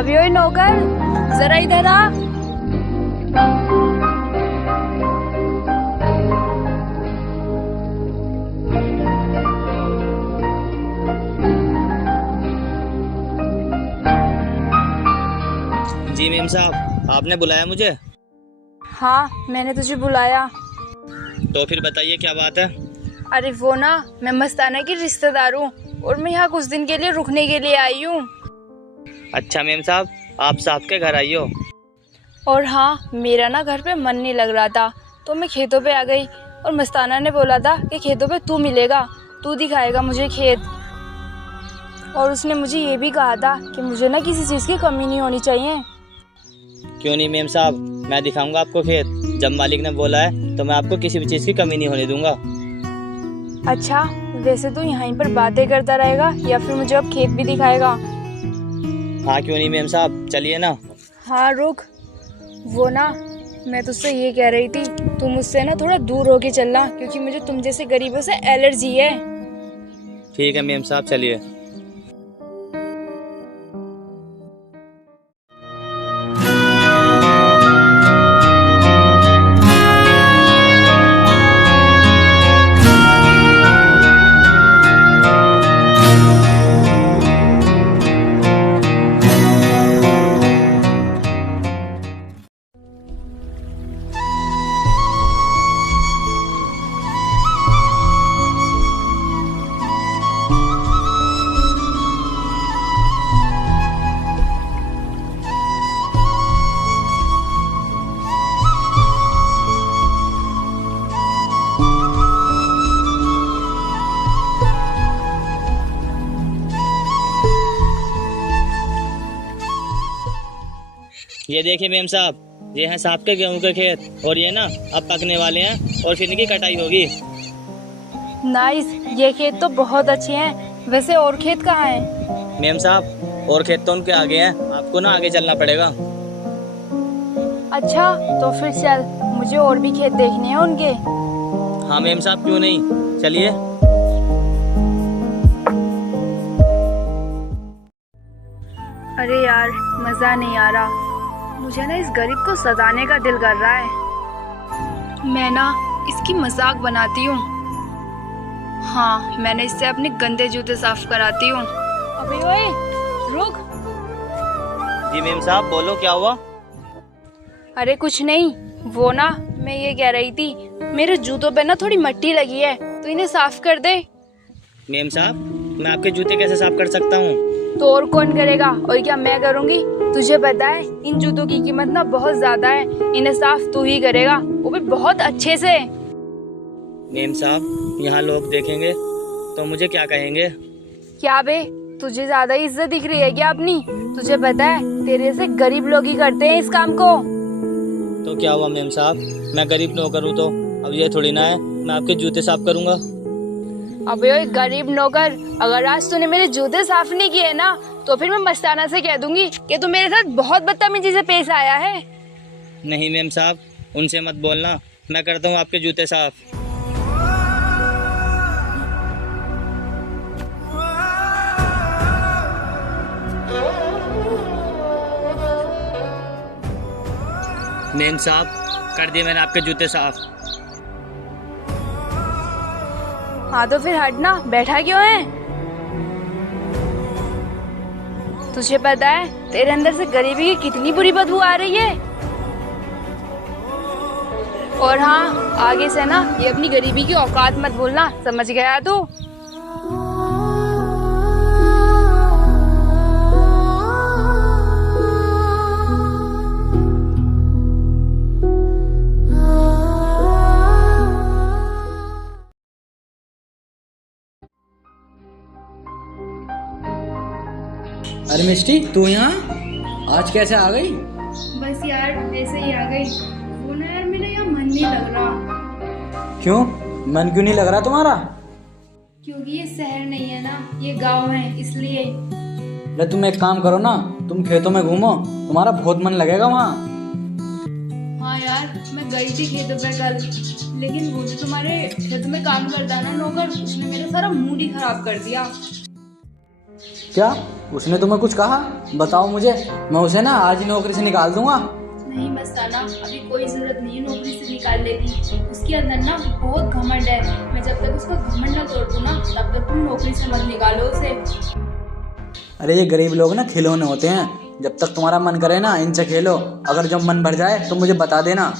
अभी ओए नौकर, जरा इधर आ। जी मेम साहब, आपने बुलाया मुझे? हाँ, मैंने तुझे बुलाया। तो फिर बताइए क्या बात है। अरे वो ना, मैं मस्ताना की रिश्तेदार हूँ और मैं यहाँ कुछ दिन के लिए रुकने के लिए आई हूँ। अच्छा मेम साहब, आप साहब के घर आई हो? और हाँ, मेरा ना घर पे मन नहीं लग रहा था, तो मैं खेतों पे आ गई। और मस्ताना ने बोला था कि खेतों पे तू मिलेगा, तू दिखाएगा मुझे खेत। और उसने मुझे ये भी कहा था कि मुझे ना किसी चीज़ की कमी नहीं होनी चाहिए। क्यों नहीं मेम साहब, मैं दिखाऊंगा आपको खेत। जब मालिक ने बोला है तो मैं आपको किसी भी चीज़ की कमी नहीं होने दूंगा। अच्छा, वैसे तू यहीं पर बातें करता रहेगा या फिर मुझे अब खेत भी दिखाएगा? हाँ क्यों नहीं मेम साहब, चलिए ना। हाँ रुक, वो ना, मैं तुझसे ये कह रही थी, तू मुझसे ना थोड़ा दूर होके चलना, क्योंकि मुझे तुम जैसे गरीबों से एलर्जी है। ठीक है मेम साहब, चलिए। ये देखिए मेम साहब, ये हैं साहब के गेहूं के खेत, और ये ना अब पकने वाले हैं और फिर इनकी कटाई होगी। नाइस, ये खेत तो बहुत अच्छे हैं। वैसे और खेत कहाँ हैं? मेम साहब, और खेत तो उनके आगे हैं, आपको ना आगे चलना पड़ेगा। अच्छा, तो फिर चल, मुझे और भी खेत देखने हैं उनके। हाँ मेम साहब, क्यों नहीं, चलिए। अरे यार, मजा नहीं आ रहा। मुझे ना इस गरीब को सताने का दिल कर रहा है। मैं ना इसकी मजाक बनाती हूँ। हाँ, मैंने इससे अपने गंदे जूते साफ कराती हूँ। अबे ओए, रुक। जी मेम साहब, बोलो क्या हुआ? अरे कुछ नहीं, वो ना, मैं ये कह रही थी, मेरे जूतों पे ना थोड़ी मिट्टी लगी है, तो इन्हें साफ कर दे। मेम साहब, मैं आपके जूते कैसे साफ कर सकता हूँ? तो और कौन करेगा? और क्या मैं करूँगी? तुझे पता है इन जूतों की कीमत ना बहुत ज्यादा है, इन्हें साफ तू ही करेगा, वो भी बहुत अच्छे से। मेम साहब, यहाँ लोग देखेंगे तो मुझे क्या कहेंगे? क्या बे, तुझे ज्यादा इज्जत दिख रही है क्या अपनी? तुझे पता है तेरे से गरीब लोग ही करते हैं इस काम को। तो क्या हुआ मेम साहब, मैं गरीब नौकर हूँ तो अब ये थोड़ी ना है मैं आपके जूते साफ करूँगा। अबे ओए गरीब नौकर, अगर आज तूने मेरे जूते साफ नहीं किए ना, तो फिर मैं मस्ताना से कह दूंगी कि तू मेरे साथ बहुत बदतमीजी से पेश आया है। नहीं मेम साहब, उनसे मत बोलना, मैं करता हूँ आपके जूते साफ। मेम साहब, कर दिए मैंने आपके जूते साफ। हाँ तो फिर हटना, बैठा क्यों है? तुझे पता है तेरे अंदर से गरीबी की कितनी बुरी बदबू आ रही है? और हाँ, आगे से ना ये अपनी गरीबी की औकात मत भूलना, समझ गया तू? अरे मिष्टी, तू यहाँ आज कैसे आ गई? बस यार, ऐसे ही आ गई। वो ना यार, मेरा यहाँ मन नहीं लग रहा। क्यों, मन क्यों नहीं लग रहा तुम्हारा? क्योंकि ये शहर नहीं है ना, ये गांव है, इसलिए। अरे तुम एक काम करो ना, तुम खेतों में घूमो, तुम्हारा बहुत मन लगेगा वहाँ। हाँ यार, मैं गई थी खेतों पे कल, लेकिन वो जो तुम्हारे खेत में काम करता है ना नौकर, उसने मेरा सारा मूड ही खराब कर दिया। क्या उसने तुम्हें कुछ कहा? बताओ मुझे, मैं उसे ना आज ही नौकरी से निकाल दूंगा। नहीं मस्ताना, अभी कोई जरूरत नहीं है नौकरी से निकालने की। उसके अंदर ना बहुत घमंड है। मैं जब तक उसका घमंड ना तोड़ दूं ना, तब तक तुम नौकरी से मत निकालो उसे। अरे ये गरीब लोग ना खिलौने होते हैं, जब तक तुम्हारा मन करे ना इनसे खेलो, अगर जब मन भर जाए तो मुझे बता देना।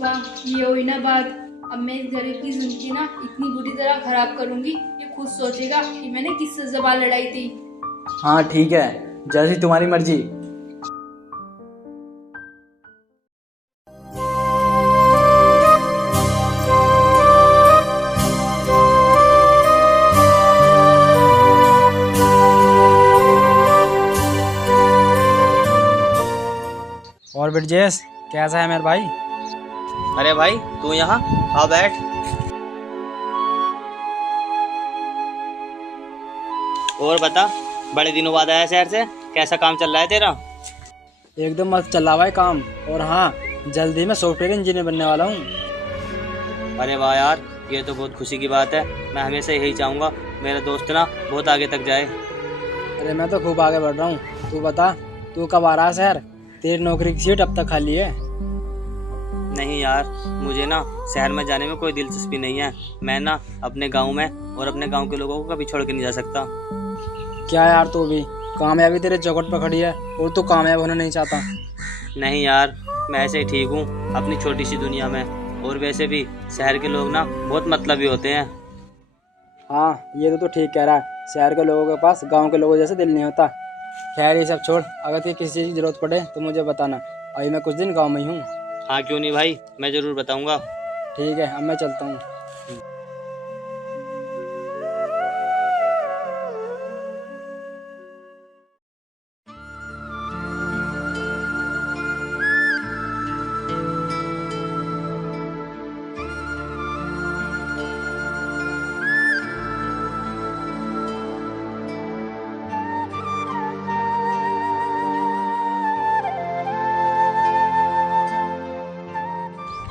वाह, ये हुई ना बात। अब मैं इस गरीब की जिंदगी ना इतनी बुरी तरह खराब करूंगी, ये खुद सोचेगा कि मैंने किससे जबान लड़ाई थी। हाँ ठीक है, जैसी तुम्हारी मर्जी। और ब्रजेश, कैसा है मेरे भाई? अरे भाई तू यहाँ आ बैठ। और बता, बड़े दिनों बाद आया शहर से, कैसा काम चल रहा है तेरा? एकदम मस्त चल रहा है काम। और हाँ, जल्दी मैं सॉफ्टवेयर इंजीनियर बनने वाला हूँ। अरे वाह यार, ये तो बहुत खुशी की बात है। मैं हमेशा यही चाहूँगा मेरा दोस्त ना बहुत आगे तक जाए। अरे मैं तो खूब आगे बढ़ रहा हूँ। तू बता, तू कब आ रहा है शहर? तेरी नौकरी की सीट अब तक खाली है। नहीं यार, मुझे ना शहर में जाने में कोई दिलचस्पी नहीं है। मैं ना अपने गांव में और अपने गांव के लोगों को कभी छोड़ के नहीं जा सकता। क्या यार, तू भी कामयाबी तेरे चौखट पर खड़ी है और तू कामयाब होना नहीं चाहता? नहीं यार, मैं ऐसे ही ठीक हूँ अपनी छोटी सी दुनिया में। और वैसे भी शहर के लोग ना बहुत मतलबी होते हैं। हाँ, ये तो ठीक कह रहा है। शहर के लोगों के पास गांव के लोगों जैसे दिल नहीं होता। खैर ये सब छोड़, अगर तुझे किसी चीज़ की जरूरत पड़े तो मुझे बताना। अभी मैं कुछ दिन गांव में ही हूँ। हाँ क्यों नहीं भाई, मैं ज़रूर बताऊँगा। ठीक है, अब मैं चलता हूँ।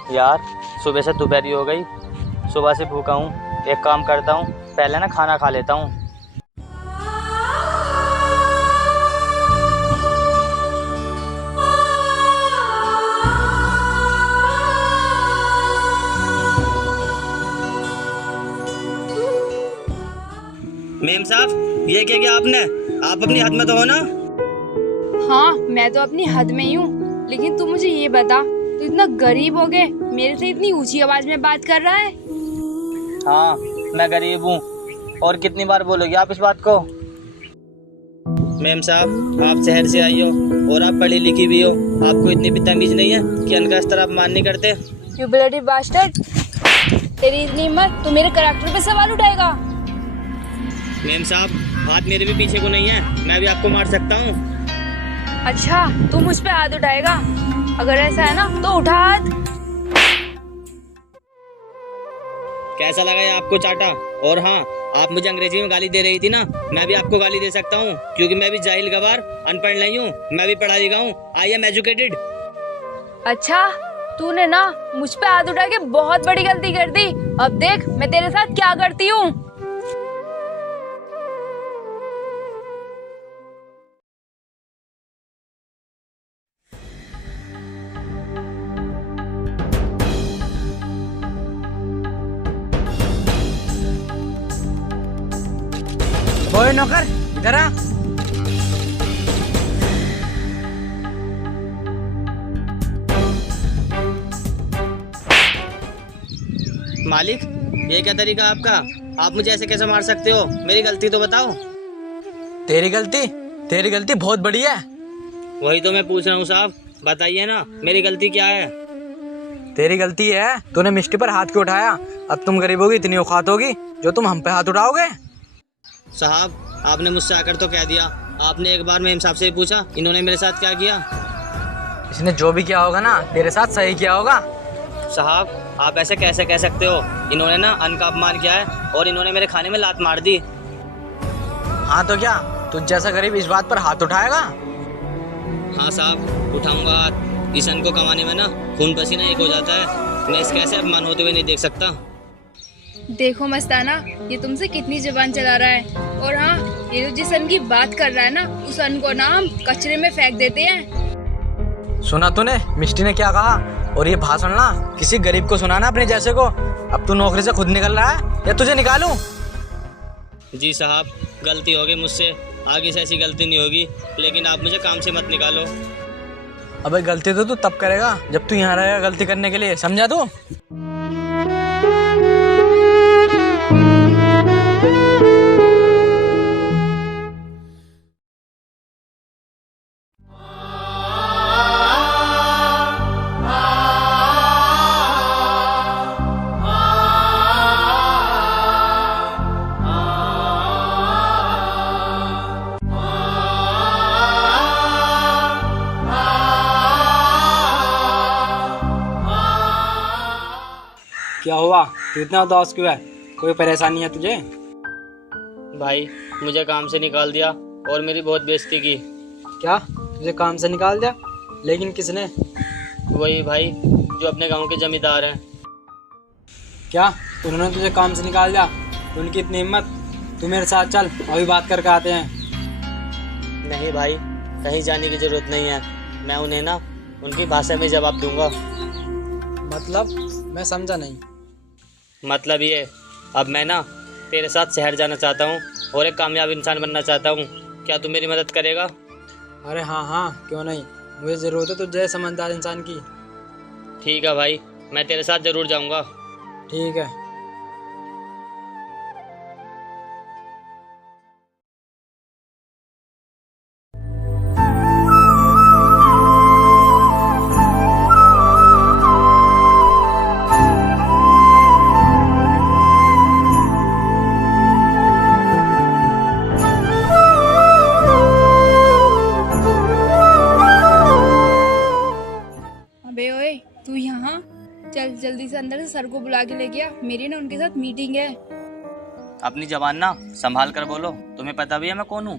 यार सुबह से दोपहरी हो गई, सुबह से भूखा हूँ। एक काम करता हूँ, पहले ना खाना खा लेता हूँ। मेम साहब, ये क्या किया आपने? आप अपनी हद में तो हो ना? हाँ, मैं तो अपनी हद में ही हूँ। लेकिन तू मुझे ये बता, तू इतना गरीब हो गए, मेरे से इतनी ऊंची आवाज में बात कर रहा है? हाँ, मैं गरीब हूँ। और कितनी बार बोलोगे आप इस बात को? मेम साहब, आप शहर से आई हो और आप पढ़ी लिखी भी हो। आपको इतनी भी तमीज नहीं है कि अनका स्तर आप मान नहीं करते? यू ब्लडी बास्टर्ड, तेरी इतनी हिम्मत, तू मेरे कैरेक्टर पे सवाल उठाएगा? मेम साहब, हाथ मेरे भी पीछे को नहीं है, मैं भी आपको मार सकता हूँ। अच्छा, तू मुझ पे हाथ उठाएगा? अगर ऐसा है ना तो उठा हाथ। कैसा लगा ये आपको चाटा? और हाँ, आप मुझे अंग्रेजी में गाली दे रही थी ना, मैं भी आपको गाली दे सकता हूँ, क्योंकि मैं भी जाहिल गवार अनपढ़ नहीं हूँ। मैं भी पढ़ा लिखा हूँ। I am educated. अच्छा, तूने ना मुझ पे हाथ उठा के बहुत बड़ी गलती कर दी। अब देख मैं तेरे साथ क्या करती हूँ। ओए नौकर, इधर आ। मालिक, ये क्या तरीका आपका? आप मुझे ऐसे कैसे मार सकते हो? मेरी गलती तो बताओ। तेरी गलती बहुत बड़ी है। वही तो मैं पूछ रहा हूँ साहब, बताइए ना मेरी गलती क्या है? तेरी गलती है, तूने मिष्टी पर हाथ क्यों उठाया? अब तुम गरीबों की इतनी औकात होगी जो तुम हम पे हाथ उठाओगे? साहब, आपने मुझसे आकर तो कह दिया। आपने एक बार मेम साहब से पूछा इन्होंने मेरे साथ क्या किया? इसने जो भी किया होगा ना, तेरे साथ सही किया होगा। साहब, आप ऐसे कैसे कह सकते हो? इन्होंने ना अन्न का अपमान किया है और इन्होंने मेरे खाने में लात मार दी। हाँ तो क्या तुझ जैसा गरीब इस बात पर हाथ उठाएगा? हाँ साहब, उठाऊंगा हाथ। इस अन्न को कमाने में ना खून पसीना एक हो जाता है। मैं इसके ऐसे अपमान होते हुए नहीं देख सकता। देखो मस्ताना, ये तुमसे कितनी जुबान चला रहा है। और हाँ, ये जो जिस अन्न की बात कर रहा है ना, उस अन्न को ना हम कचरे में फेंक देते हैं। सुना तूने मिष्टी ने क्या कहा? और ये भाषण ना किसी गरीब को सुनाना अपने जैसे को। अब तू नौकरी से खुद निकल रहा है या तुझे निकालूं? जी साहब, गलती हो गई मुझसे, आगे से ऐसी गलती नहीं होगी, लेकिन आप मुझे काम से मत निकालो। अबे गलती तो तू तब करेगा जब तू यहाँ रहेगा गलती करने के लिए, समझा तू? क्या हुआ, तू इतना उदास क्यों है? कोई परेशानी है तुझे? भाई मुझे काम से निकाल दिया और मेरी बहुत बेइज्जती की। क्या तुझे काम से निकाल दिया? लेकिन किसने? वही भाई जो अपने गांव के जमींदार हैं। क्या उन्होंने तुझे काम से निकाल दिया? उनकी इतनी हिम्मत? तू मेरे साथ चल, अभी बात करके आते हैं। नहीं भाई, कहीं जाने की जरूरत नहीं है, मैं उन्हें ना उनकी भाषा में जवाब दूंगा। मतलब मैं समझा नहीं। मतलब ये, अब मैं ना तेरे साथ शहर जाना चाहता हूँ और एक कामयाब इंसान बनना चाहता हूँ। क्या तू मेरी मदद करेगा? अरे हाँ हाँ, क्यों नहीं, मुझे ज़रूरत है तुझे समझदार इंसान की। ठीक है भाई, मैं तेरे साथ ज़रूर जाऊँगा। ठीक है। अबे ओए, तू यहाँ चल, जल्दी से अंदर से सर को बुला के ले गया, मेरी ना उनके साथ मीटिंग है। अपनी जबान ना संभाल कर बोलो, तुम्हें पता भी है मैं कौन हूँ?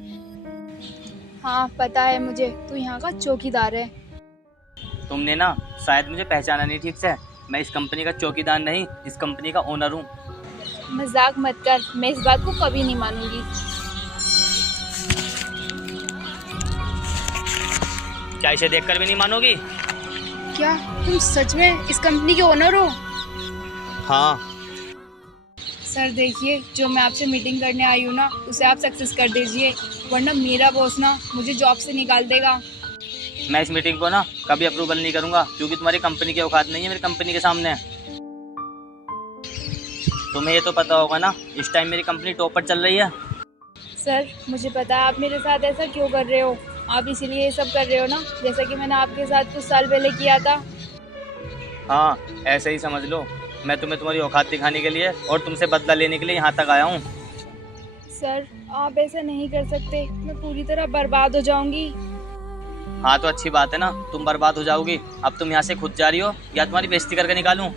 हाँ पता है मुझे, तू यहाँ का चौकीदार है। तुमने ना शायद मुझे पहचाना नहीं ठीक से। मैं इस कंपनी का चौकीदार नहीं, इस कंपनी का ओनर हूँ। मजाक मत कर, मैं इस बात को कभी नहीं मानूंगी। क्या इसे देखकर भी नहीं मानोगी? क्या तुम सच में इस कंपनी के ओनर हो? हाँ। सर देखिए, जो मैं आपसे मीटिंग करने आई हूँ ना, उसे आप सक्सेस कर दीजिए, वरना मेरा बॉस ना मुझे जॉब से निकाल देगा। मैं इस मीटिंग को ना कभी अप्रूवल नहीं करूँगा, क्योंकि तुम्हारी कंपनी की औकात नहीं है मेरी कंपनी के सामने। तुम्हें ये तो पता होगा ना, इस टाइम मेरी कंपनी टॉप पर चल रही है। सर मुझे पता है आप मेरे साथ ऐसा क्यों कर रहे हो, आप इसीलिए ये सब कर रहे हो ना, जैसा कि मैंने आपके साथ कुछ साल पहले किया था। हाँ, ऐसे ही समझ लो, मैं तुम्हें तुम्हारी औकात दिखाने के लिए और तुमसे बदला लेने के लिए यहाँ तक आया हूँ। सर आप ऐसा नहीं कर सकते, मैं पूरी तरह बर्बाद हो जाऊंगी। हाँ तो अच्छी बात है ना, तुम बर्बाद हो जाओगी। अब तुम यहाँ से खुद जा रही हो या तुम्हारी बेइज्जती करके निकालूं?